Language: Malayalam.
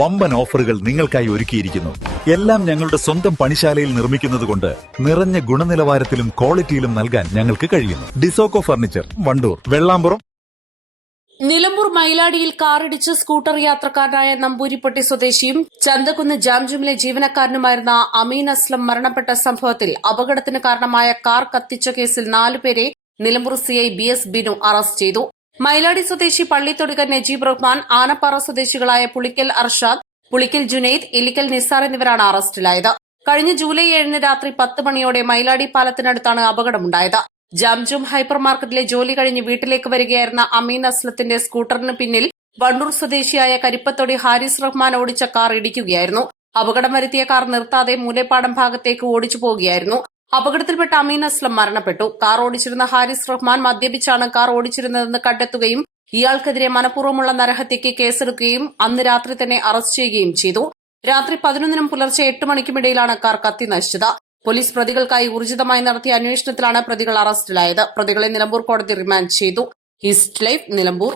വമ്പൻ ഓഫറുകൾ നിങ്ങൾക്കായി ഒരുക്കിയിരിക്കുന്നു. എല്ലാം ഞങ്ങളുടെ സ്വന്തം പണിശാലയിൽ നിർമ്മിക്കുന്നതുകൊണ്ട് നിറഞ്ഞ ഗുണനിലവാരത്തിലും ക്വാളിറ്റിയിലും നൽകാൻ ഞങ്ങൾക്ക് കഴിയുന്നു. ഡിസോക്കോ ഫർണിച്ചർ, വണ്ടൂർ, വെള്ളാമ്പുറം. നിലമ്പൂർ മൈലാടിയിൽ കാറിടിച്ച് സ്കൂട്ടർ യാത്രക്കാരനായ നമ്പൂരിപ്പൊട്ടി സ്വദേശിയും ചന്തക്കുന്ന് ജാംജുമിലെ ജീവനക്കാരനുമായിരുന്ന അമീൻ അസ്ലം മരണപ്പെട്ട സംഭവത്തിൽ അപകടത്തിന് കാരണമായ കാർ കത്തിച്ച കേസിൽ 4 പേരെ Nilambur CI BS Binu arrest ചെയ്തു. മൈലാടി സ്വദേശി പള്ളിത്തൊടുക നജീബ് റഹ്മാൻ, ആനപ്പാറ സ്വദേശികളായ പുളിക്കൽ അർഷാദ്, പുളിക്കൽ ജുനൈദ്, ഇലിക്കൽ നിസാർ എന്നിവരാണ് അറസ്റ്റിലായത്. കഴിഞ്ഞ ജൂലൈ 7 രാത്രി 10 മണിയോടെ മൈലാടി പാലത്തിനടുത്താണ് അപകടമുണ്ടായത്. ജാംജും ഹൈപ്പർ മാർക്കറ്റിലെ ജോലി കഴിഞ്ഞ് വീട്ടിലേക്ക് വരികയായിരുന്ന അമീൻ അസ്ലത്തിന്റെ സ്കൂട്ടറിന് പിന്നിൽ വണ്ടൂർ സ്വദേശിയായ കരിപ്പത്തൊടി ഹാരിസ് റഹ്മാൻ ഓടിച്ച കാർ ഇടിക്കുകയായിരുന്നു. അപകടം വരുത്തിയ കാർ നിർത്താതെ മൂലേപ്പാടം ഭാഗത്തേക്ക് ഓടിച്ചു പോകുകയായിരുന്നു. അപകടത്തിൽപ്പെട്ട അമീൻ അസ്ലം മരണപ്പെട്ടു. കാർ ഓടിച്ചിരുന്ന ഹാരിസ് റഹ്മാൻ മദ്യപിച്ചാണ് കാർ ഓടിച്ചിരുന്നതെന്ന് കണ്ടെത്തുകയും ഇയാൾക്കെതിരെ മനഃപൂർവ്വമുള്ള നരഹത്യയ്ക്ക് കേസെടുക്കുകയും അന്ന് രാത്രി തന്നെ അറസ്റ്റ് ചെയ്യുകയും ചെയ്തു. രാത്രി 11 പുലർച്ചെ 8 മണിക്കുമിടയിലാണ് കാർ കത്തി നശിച്ചത്. പോലീസ് പ്രതികൾക്കായി ഊർജിതമായി നടത്തിയ അന്വേഷണത്തിലാണ് പ്രതികൾ അറസ്റ്റിലായത്. പ്രതികളെ നിലമ്പൂർ കോടതി റിമാൻഡ് ചെയ്തു. East live, Nilambur.